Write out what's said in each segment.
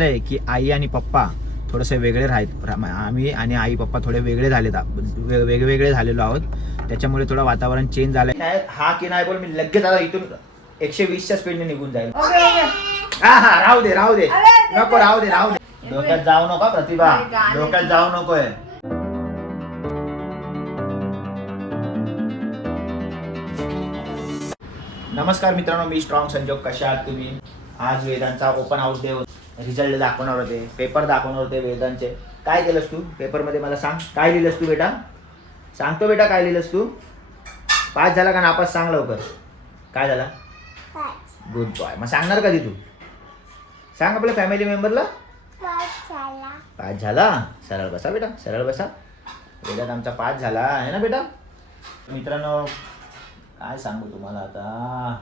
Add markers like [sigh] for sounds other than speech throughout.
आहे की आई आणि पप्पा थोडेसे वेगळे राहत. आम्ही आणि आई पप्पा थोडे वेगळे वे- वेगवेगळे झालेलो आहोत. त्याच्यामुळे थोडं वातावरण चेंज झालंय. हा की नाही बोल मी लगेच आता इथून एकशे वीसच्या स्पीडने निघून जाईल. हा हा राहू दे राहू दे. नको राहू दे राहू दे. डोक्यात जाऊ नका प्रतिभा. डोक्यात जाऊ नकोय. नमस्कार मित्रांनो मी स्ट्रॉंग संजोग. कशा आहात तुम्ही? आज वेदांचा ओपन हाऊस डे रिझल्ट दाखवणार होते. पेपर दाखवणार होते वेदांचे. काय केलंस तू? पेपरमध्ये मला सांग. काय लिहिलंस तू बेटा? सांगतो बेटा काय लिहिलंस तू? पास झाला का नापास? सांग लवकर. काय झाला? गुड बॉय मग सांगणार कधी तू? सांग आपल्या फॅमिली मेंबरला पाच झाला? सरळ बसा बेटा. सरळ बसा. वेदात आमचा पाच झाला. आहे ना बेटा? मित्रांनो काय सांगू तुम्हाला आता?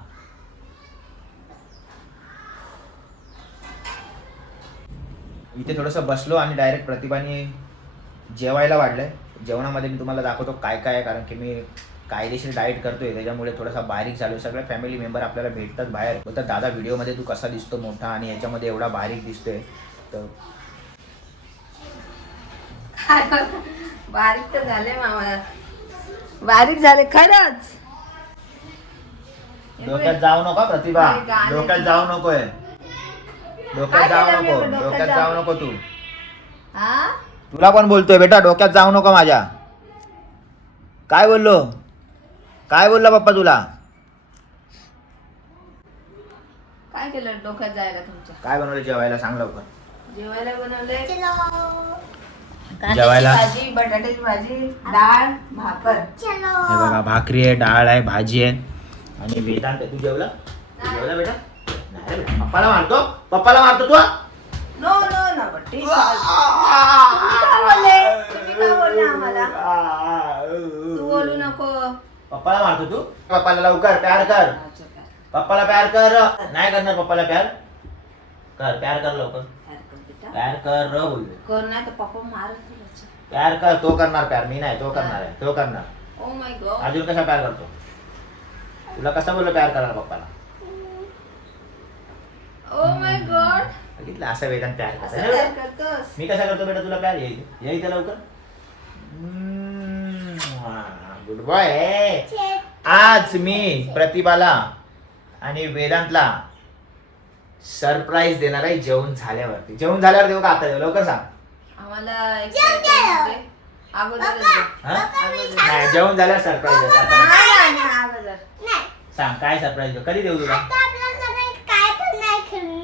इथे थोडंसं बसलो आणि डायरेक्ट प्रतिभाने जेवायला वाढलंय. जेवणामध्ये मी तुम्हाला दाखवतो काय काय आहे कारण की मी कायदेशीर डाएट करतोय त्याच्यामुळे थोडासा बारीक झालो सगळे फॅमिली मेंबर आपल्याला भेटतात बाहेर. बोलतात दादा व्हिडिओमध्ये तू कसा दिसतो मोठा आणि याच्यामध्ये एवढा बारीक दिसतोय? तर [laughs] बारीक तर झाले मामा. बारीक झाले खरंच. डोक्यात जाऊ नका प्रतिभा. डोक्यात जाऊ नकोय. डोक्यात काय जाऊ केलं नको. डोक्यात डोक्यात जाऊ? जाऊ नको. तू. हा? तुला पण बोलतोय बेटा डोक्यात जाऊ नको माझ्या. काय बोललो? काय बोलला पप्पा तुला? काय केलं डोक्यात जायला तुमच्या? काय बनवलं जेवायला? सांग लवकर. जेवायला बनवले जेवायला? भाजी बटाट्याची भाजी डाळ भाकर. हे बघा भाकरी आहे डाळ आहे भाजी आहे. आणि वेदांत. तू जेवला? तू जेवला बेटा? नाही रे बेटा. पप्पाला मारतो पप्पाला मारतो तू नो नो नो बट्टी तू बोलू नको पप्पाला मारतो तू पप्पाला लवकर प्यार कर. पप्पाला प्यार कर नाही करणार पप्पाला प्यार कर प्यार कर लवकर? प्यार कर र बोलले कर नाही तर पप्पा मारत. प्यार कर तो करणार प्यार मी नाही तो करणार आहे तो करणार ओ माय गॉड अजून कसा प्यार करतो तुला कसा बोललो प्यार करणार पप्पाला ओ माय गॉड बघितलं असं वेदांत प्यार असं करतो काय करतोस. मी कसा करतो बेटा तुला? प्यार येईल येईल का लवकर गुड बॉय आज मी प्रतिभाला आणि वेदांतला सरप्राईज देणार आहे जेवण झाल्यावरती. जेवण झाल्यावर देऊ का आता देऊ. लवकर सांग. आम्हाला. अगोदरच दे. हा? नाही जेवण झाल्यावर सरप्राईज देऊ. आता नाही, नाही, नाही, अगोदर. सांग काय सरप्राईज देऊ? कधी देऊ तुला आता आपल्याकडे काय पण नाही खेळ-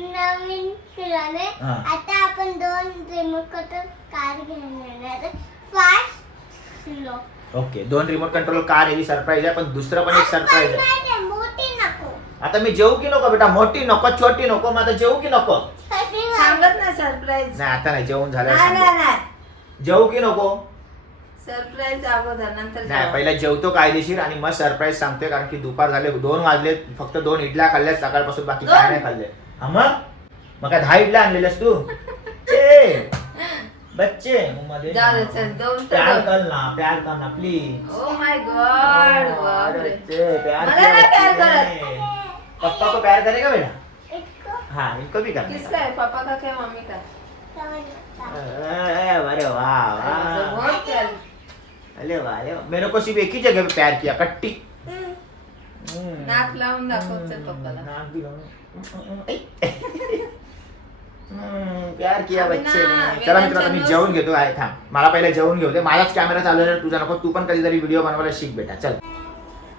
हा. आता आपण दोन रिमोट कंट्रोल कार घेऊन येणार फास्ट स्लो ओके दोन रिमोट कंट्रोल कार ही सरप्राईज आहे पण दुसरं पण एक सरप्राईज आहे. मोठी नको. आता मी जेवू की नको बेटा? मोठी नको छोटी नको मग आता जेवू की नको? छोटी सांगत नाही सरप्राईज नाही आता नाही जेवण नाही झाल्यावर नाही सांगतो. नाही जेवू की नको? सरप्राईज अगोदर नंतर नाही जेवा. पहिला जेवतो कायदेशीर आणि मग सरप्राईज सांगतोय कारण की दुपार झाले दोन वाजले फक्त दोन इडल्या खाल्ल्या सकाळपासून बाकी काय दोन? नाही खाल्ले. हा मग? मग काय दहा तू बच्चे मध्ये जाऊ दे, चल, दोन तर प्यार दोन. कर प्यार कर ना प्लीज़ ओ माय गॉड बापरे. प्यार मला किया नाही प्यार बच्चे करत. ने. पप्पा को प्यार करेगा बेटा हाँ इनको भी करना किसका है पापा का क्या मम्मी का अरे अरे वाह अरे वाह बहुत प्यार अरे वाह अरे वाह. मेरे को सिर्फ़ एक ही जगह पे प्यार किया कट्टी. नाक लावून दाखव चल पप्पाला नाक भी लावून. ऐ. प्यार किया बच्चे ना, चला मित्र मी जेवून घेतो. आहे थांब. मला पहिला जेवून घेऊ दे. माझाच कॅमेरा चालू आहे तुझा नको. तू पण कधीतरी व्हिडिओ बनवायला शिक बेटा. चल.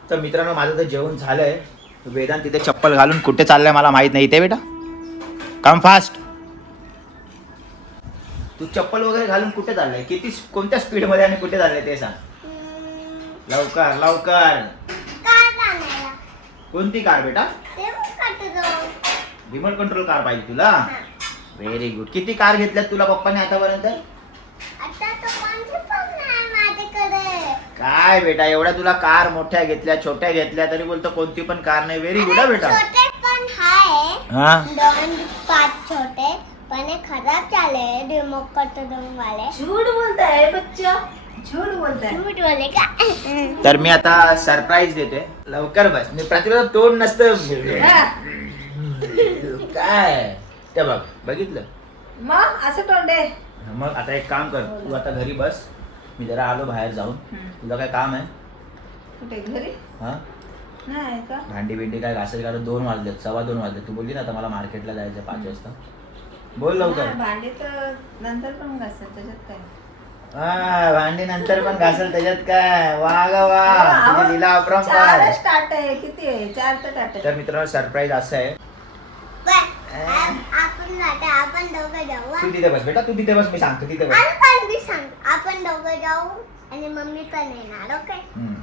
तर मित्रांनो माझं तर जेवण झालंय. वेदांत तिथे चप्पल घालून कुठे चाललंय मला माहीत नाही. ते बेटा. कम फास्ट तू चप्पल वगैरे घालून कुठे चाललंय? किती कोणत्या स्पीडमध्ये आणि कुठे चाललंय ते सांग. लवकर लवकर. कोणती कार बेटा? रिमोट कंट्रोल कार पाहिजे तुला? व्हेरी गुड किती कार घेतल्यात तुला पप्पाने आतापर्यंत? आता तो कोणती पण नाही माझ्याकडे. काय बेटा एवढ्या तुला कार मोठ्या घेतल्या छोट्या घेतल्या तरी बोलतो कोणती पण कार नाही. व्हेरी गुड बेटा. छोटे पण हाय. हा? दोन पाच छोटे पण हे खराब झाले रिमोट कंट्रोल वाले. झूठ बोलता है बच्चा? झूठ बोलता है झूठ बोले का? तर मी आता सरप्राईज देते लवकर बस. मी प्रतिभा तोंड नसतं. काय? ते बघ बघितलं? मग असं तोंडे. मग आता एक काम कर तू आता घरी बस मी जरा आलो बाहेर जाऊन. तुझं काय काम आहे? कुठे घरी? हा? नाही का? भांडी बिंडी काय घासायची कारण दोन वाजलेत सव्वा दोन वाजले तू बोलली ना आता मला मार्केटला जायचं आहे पाच वाजता. बोल लवकर. भांडी तर नंतर पण घासत त्याच्यात काय? हा भांडी नंतर पण घासल त्याच्यात काय? वा ग वा तुझी लीला अपरंपार. चारच टाट आहे किती आहे? चार तर टाट आहे. तर मित्रांनो सरप्राईज असं आहे. पण आप- आपण दोघं जाऊ तू तिथे बस बेटा तू तिथे बस मी सांगतो तिथे बस. आणि पण मी सांग आपण दोघं जाऊ आणि मम्मी पण येणार ओके? हम्म.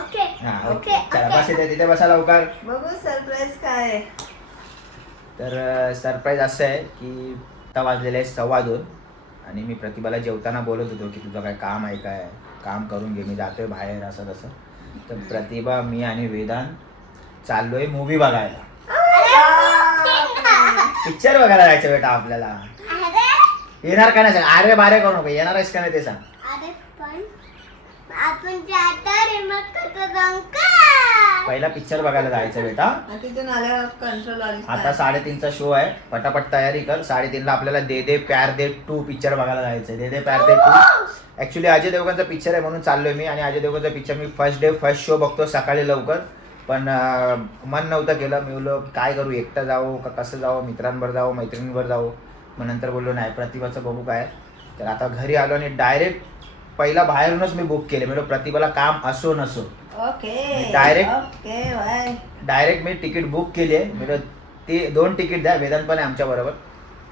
ओके हा ओके. ओके चला बस ओके इथे तिथे बसा लवकर. बघू सरप्राईज काय. आहे. तर सरप्राईज असं आहे की आता वाजलेले आहे सव्वा दोन आणि मी प्रतिभाला जेवताना बोलत होतो की तुझं काय काम आहे काय काम करून घे मी जातोय बाहेर असं तसं तर प्रतिभा मी आणि वेदांत चाललोय मूवी बघायला. पिक्चर बघायला जायचं बेटा आपल्याला. येणार का नाही? सांग अरे बारे करू नको येणार आहेस का नाही ते सांग. अरे पण आपण जाता रिमोट करतो जाऊ का पहिला पिक्चर बघायला जायचं बेटा. आणि तिथून आल्यावर कंट्रोल आली आता साडेतीनचा शो आहे. पटापट तयारी कर. साडेतीनला आपल्याला दे दे प्यार दे टू पिक्चर बघायला जायचं दे दे प्यार दे टू. ऍक्च्युली अजय देवगणचा पिक्चर आहे म्हणून चाललोय मी. आणि अजय देवगणचा पिक्चर मी फर्स्ट डे फर्स्ट शो बघतो सकाळी लवकर. पण मन नव्हतं केलं. मी बोललो काय करू? एकटं जाऊ का कसं जावं? मित्रांवर जावं मैत्रिणींवर जावं? मग नंतर बोललो नाही प्रतिभाचं बघू काय. तर आता घरी आलो आणि डायरेक्ट पहिला बाहेरूनच मी बुक केले. म्हणजे प्रतिभाला काम असो नसो. Okay bye. डायरेक्ट मी तिकीट बुक केली आहे. मी बोललो, ते दोन तिकीट द्या वेदांत पण आहे आमच्या बरोबर.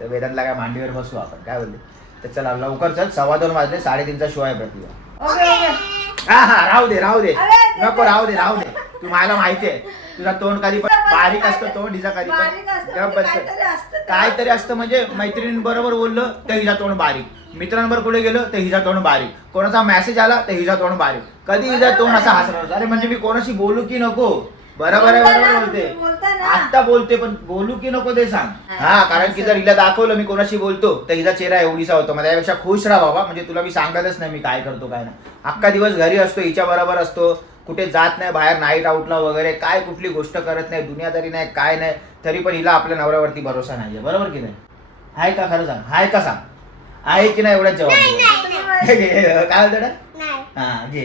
तर वेदांतला काय मांडीवर बसू आपण काय बोलते? तर चला लवकर चल सव्वा दोन वाजले साडेतीनचा शो आहे प्रतिभा. हा हा राहू दे राहू दे. नको राहू दे राहू दे. तू मला माहिती आहे. तुझा तोंड कधी पण बारीक असतं तोंड हिचा कधी बारीक असतं पण म्हणजे. काहीतरी असतं ते. काहीतरी असतं म्हणजे मैत्रिणींबरोबर बोललं तर हिचा तोंड बारीक. मित्रांबरोबर कुठे गेलो तर हिचा तोंड बारीक. कोणाचा मेसेज आला तर हिचा तोंड बारीक. कधी हिचा तोंड असा हसणार होता. अरे म्हणजे मी कोणाशी बोलू की नको? बरोबर आहे बोलता बरोबर ना, बोलते. बोलता ना. आता बोलते पण बोलू की नको ते सांग. हा. कारण की जर हिला दाखवलं मी कोणाशी बोलतो तर हिचा चेहरा एवढीसा होतो. मग त्यापेक्षा खुश राहा बाबा. म्हणजे तुला मी सांगतच नाही मी काय करतो काय नाही. अख्खा दिवस घरी असतो हिच्या बरोबर असतो. कुठे जात नाही बाहेर नाईट आउटला वगैरे काय कुठली गोष्ट करत नाही दुनियादारी नाही काय नाही तरी पण हिला आपल्या नवऱ्यावरती भरोसा नाहीये बरोबर की नाही हाय का खरं सांग हाय का सांग आहे की नाही एवढ्याच. घे, काय? नाही हा घे.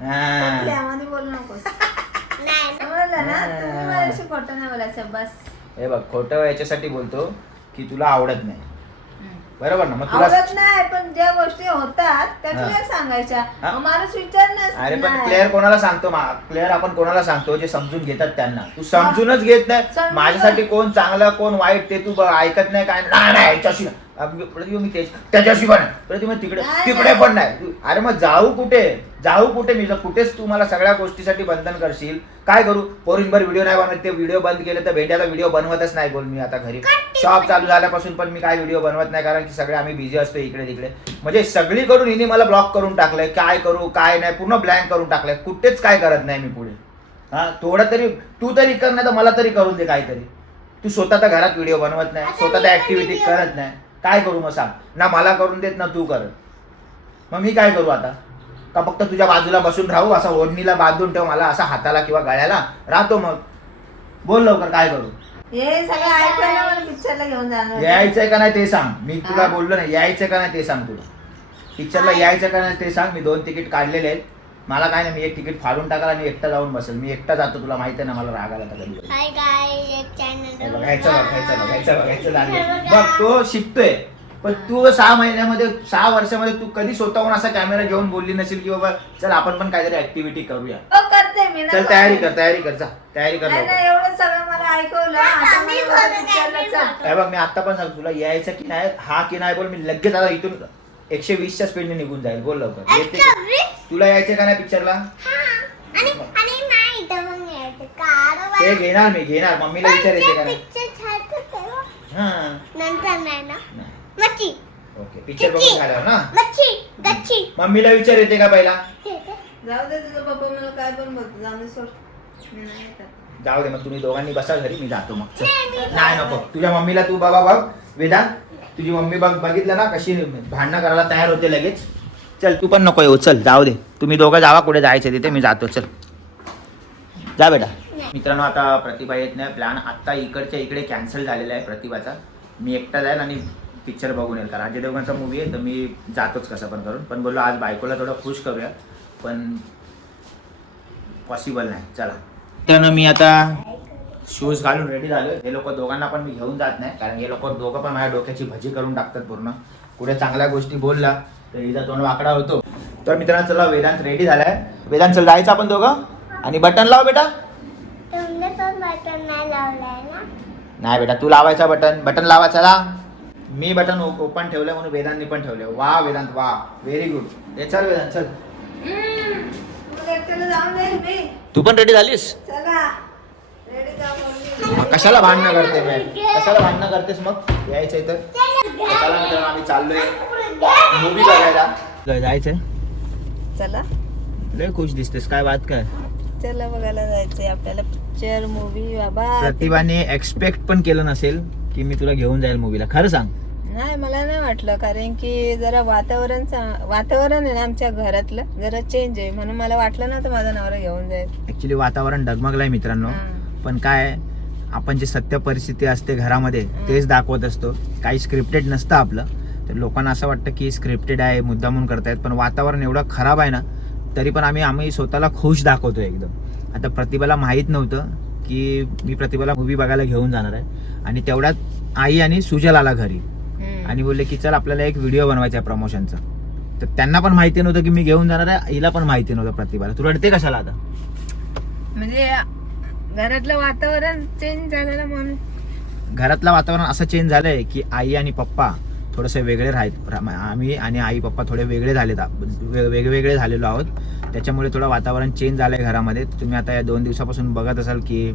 हा. त्यामध्ये बोलू नकोस नाही समजलं ना. तुम्ही माझ्याशी खोटं नाही बोलायचं बस बघ खोटं याच्यासाठी बोलतो की तुला आवडत नाही. बरोबर ना मग तुला आवडत नाही पण ज्या गोष्टी होतात त्या हा. क्लिअर सांगायच्या हा. मग माणूस अरे पण प्लेअर कोणाला सांगतो प्लेअर आपण कोणाला सांगतो जे समजून घेतात त्यांना तू समजूनच घेत नाही समजून- माझ्यासाठी कोण चांगलं कोण वाईट ते तू ब- ऐकत नाही काय नाही नाही याच्याशी नाही. अं, प्रतिभा मी त्याच्याशी पण नाही. प्रतिभा तिकडे नाही, तिकडे नाही. पण नाही तू- अरे मग जाऊ कुठे जाऊ कुठे मी कुठेच तू मला सगळ्या गोष्टीसाठी बंधन करशील काय करू? पोरींभर व्हिडिओ नाही बनवत ते व्हिडिओ बंद केले तर भेट्याला व्हिडिओ बनवतच नाही बोल मी आता घरी. शॉप चालू झाल्यापासून पण मी काय व्हिडिओ बनवत नाही कारण की सगळे आम्ही बिझी असतो इकडे तिकडे. म्हणजे सगळीकडून हिने मला ब्लॉक करून टाकलंय. काय करू काय नाही पूर्ण ब्लँक करून टाकलंय. कुठेच काय करत नाही मी पुढे. हा थोडं तरी तू तरी कर नाही तर मला तरी करून दे काहीतरी. तू स्वतः तर घरात व्हिडिओ बनवत नाही स्वतः त्या ऍक्टिव्हिटी करत नाही. काय करू मग सांग. ना मला करून देत ना तू करत. मग मी काय करू आता? का फक्त तुझ्या बाजूला बसून राहू असा ओढणीला बांधून ठेव मला असा हाताला किंवा गळ्याला. राहतो मग. बोल लवकर काय करू? हे सगळं ऐकायला मला पिक्चरला घेऊन जाणार. यायचंय का नाही ते सांग. मी तुला. बोललो नाही यायचं का नाही ते सांग तुला. पिक्चरला यायचं का नाही ते सांग. मी दोन तिकीट काढलेले आहेत. मला काय नाही मी एक तिकीट फाडून टाकाल आणि एकटा जाऊन बसेल. मी एकटा जातो तुला माहिती आहे ना मला राग आला तर कधी हाय गाय एक हे चॅनल बघ, ह्याचं बघ, ह्याचं बघ, ह्याचं बघ, ह्याचं लागलं. बघ तो शिकतोय. पण तू सहा महिन्यामध्ये सहा वर्षामध्ये तू कधी स्वतःहून असा कॅमेरा घेऊन बोलली नसेल की बाबा चल आपण पण काहीतरी ऍक्टिव्हिटी करूया. हो करते मी चल. तयारी कर तयारी कर जा तयारी कर नाही लवकर. नाही एवढं सगळं मला ऐकवलं. आता मी मला बोलत पिक्चरला आहे, मी चल. बोलत हे बघ मी आता पण सांगतो तुला यायचं की नाही हा की नाही बोल मी लगेच आता इथून एकशे वीसच्या स्पीडने निघून जाईल. बोल लवकर. येते का? तुला यायचं का नाही पिक्चरला आणि आणि नाही इथं पण यायचं. कार ते घेणार मी घेणार. मम्मीला विचार येते का नाही? पिक्चर छान तेव्हा हा. नंतर नाही ना? नाही. मच्छी. ओके पिक्चर बघून झाल्यावर ना? मच्छी गच्ची. मम्मीला विचार येते का पहिला. जाऊ दे तुझं पप्पा मला काय पण बोलतो जाऊ दे सोड. मी नाही येत. आता. जाऊ दे मग तुम्ही दोघांनी बसा घरी मी जातो मग. चल. नाही नको. तुझ्या मम्मीला तू बाबा बघ. वेदांत तुझी मम्मी बघ बघितलं ना कशी भांडणं करायला तयार होते लगेच? चल तू पण नको येऊ. चल जाऊ दे. तुम्ही दोघं जावा कुठे जायचं तिथे मी जातो. चल. जा बेटा. मित्रांनो आता प्रतिभा येत नाही प्लॅन आत्ता इकडच्या इकडे कॅन्सल झालेला आहे प्रतिभाचा. मी एकटा जाईल आणि पिक्चर बघून येईल. कारण अजय देवगणचा मूवी आहे तर मी जातोच कसं पण करून. पण बोललो आज बायकोला थोडं खुश करूया पण पॉसिबल नाही. चला. तर मी आता शूज घालून रेडी झालो हे लोक दोघांना पण मी घेऊन जात नाही कारण हे लोक दोघं पण माझ्या डोक्याची भजी करून टाकतात पूर्ण. पुढे चांगल्या गोष्टी बोलला तर हिचा तोंड वाकडा होतो. तर मित्रांनो चला वेदांत रेडी झालाय. वेदांत चल जायचं आपण दोघं? आणि बटन लाव बेटा. तुमने पण बटन नाही लावलाय ना? नाही बेटा तू लावायचा बटन बटन लावा चला. मी बटन ओपन ठेवलं म्हणून वेदांतनी पण ठेवले वा वेदांत वा. व्हेरी गुड हे चल वेदांत चल. तू पण रेडी झालीस? चला. रेडी जाऊ मग कशाला भांडणं करते मी कशाला भांडणं करतेस मग? यायचं इथं चला. मित्रांनो आम्ही चाललोय. मूवी बघायला. जायचंय? चला. लय खुश दिसतेस. काय बात काय? चला बघायला जायचंय. आपल्याला पिक्चर मूवी बाबा. प्रतिभाने एक्सपेक्ट पण केलं नसेल की मी तुला घेऊन जाईल मूवीला खरं सांग. नाही मला नाही वाटलं. कारण की जरा वातावरण वातावरण आहे ना आमच्या घरातलं. जरा चेंज आहे. म्हणून मला वाटलं नव्हतं माझा नवरा घेऊन जाईल. ऍक्च्युली वातावरण डगमगलंय मित्रांनो. पण काय आपण जे सत्य परिस्थिती असते घरामध्ये तेच दाखवत असतो. काही स्क्रिप्टेड नसतं आपलं. तर लोकांना असं वाटतं की स्क्रिप्टेड आहे मुद्दामून करतायत. पण वातावरण एवढं खराब आहे ना तरी पण आम्ही आम्ही स्वतःला खुश दाखवतो एकदम. आता प्रतिभाला माहीत नव्हतं की मी प्रतिभाला मूवी बघायला घेऊन जाणार आहे. आणि तेवढ्यात आई आणि सुजल आला घरी. आणि बोलले की चल आपल्याला एक व्हिडिओ बनवायचा आहे प्रमोशनचा तर त्यांना पण माहिती नव्हतं की मी घेऊन जाणार आहे. हिला पण माहिती नव्हतं प्रतिभाला. तू रडते कशाला आता? म्हणजे घरातलं वातावरण चेंज झालेलं म्हणून. घरातलं वातावरण असं चेंज झालंय की आई आणि पप्पा थोडेसे वेगळे राहत आम्ही आणि आई पप्पा थोडे वेगळे झालेत. वेगवेगळे झालेलो आहोत. त्याच्यामुळे थोडं वातावरण चेंज झालंय घरामध्ये. तुम्ही आता या दोन दिवसापासून बघत असाल की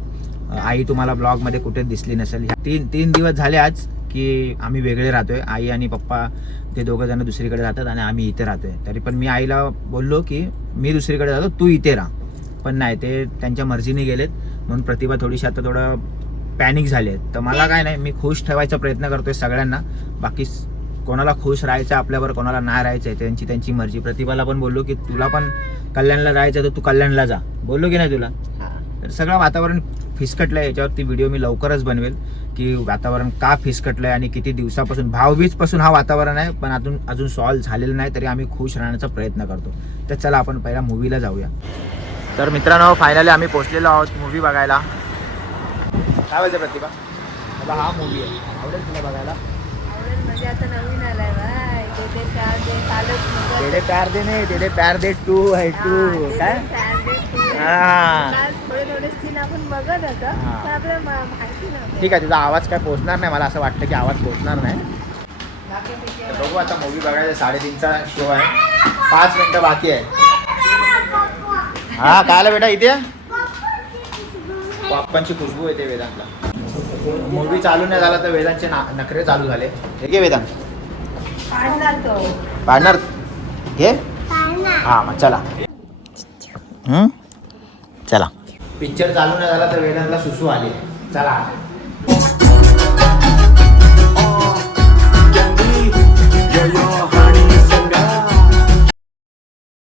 आई तुम्हाला ब्लॉगमध्ये कुठे दिसली नसेल. तीन तीन दिवस झाले आज. की आम्ही वेगळे राहतोय. आई आणि पप्पा ते दोघं जण दुसरीकडे राहतात आणि आम्ही इथे राहतोय. तरी पण मी आईला बोललो की मी दुसरीकडे जातो तू इथे राहा. पण नाही ते त्यांच्या मर्जीने गेलेत. म्हणून प्रतिभा थोडीशी आता थोडं पॅनिक झाले तर मला काय नाही मी खुश ठेवायचा प्रयत्न करतोय सगळ्यांना. बाकी कोणाला खुश राहायचं आपल्यावर कोणाला नाही राहायचं त्यांची त्यांची मर्जी. प्रतिभाला पण बोललो की तुला पण कल्याणला राहायचं तर तू कल्याणला जा. बोललो की नाही तुला? तर सगळं वातावरण फिसकटलंय याच्यावरती व्हिडिओ मी लवकरच बनवेल की वातावरण का फिसकटलंय आणि किती दिवसापासून भावबीजपासून हा वातावरण आहे पण अजून अजून सॉल्व्ह झालेलं नाही तरी आम्ही खुश राहण्याचा प्रयत्न करतो. तर चला आपण पहिला मूवीला जाऊया. तर मित्रांनो फायनली आम्ही पोहोचलेलो आहोत मूवी बघायला. काय बोलते प्रतिभा? हा मूवी आहे. आवडेल तुला बघायला? म्हणजे आता नवीन आलाय बाय. ते ते चार ते कालच मग. प्यार दे नाही प्यार दे टू आहे टू काय? हा. काल थोडे थोडे सीन आपण बघत होतो हा. पण आपल्याला मा- माहिती नव्हतं. ठीक आहे तुझा आवाज काय पोचणार नाही मला असं वाटतं की आवाज पोचणार नाही. तर. बघू आता मूवी बघायचा साडेतीनचा शो आहे. पाच मिनिटं बाकी आहे. हा काय आलं बेटा इथे? पॉपकॉर्नची खुशबू येते वेदांतला. मूवी चालू नाही झाला तर वेदांतचे ना नखरे चालू झाले. हे घे वेदांत. काढला तो. पार्टनर घे. हा मग चला. हम्म? पिक्चर चालू नाही झाला तर वेदांतला सुसू आली चला Yeah, yeah.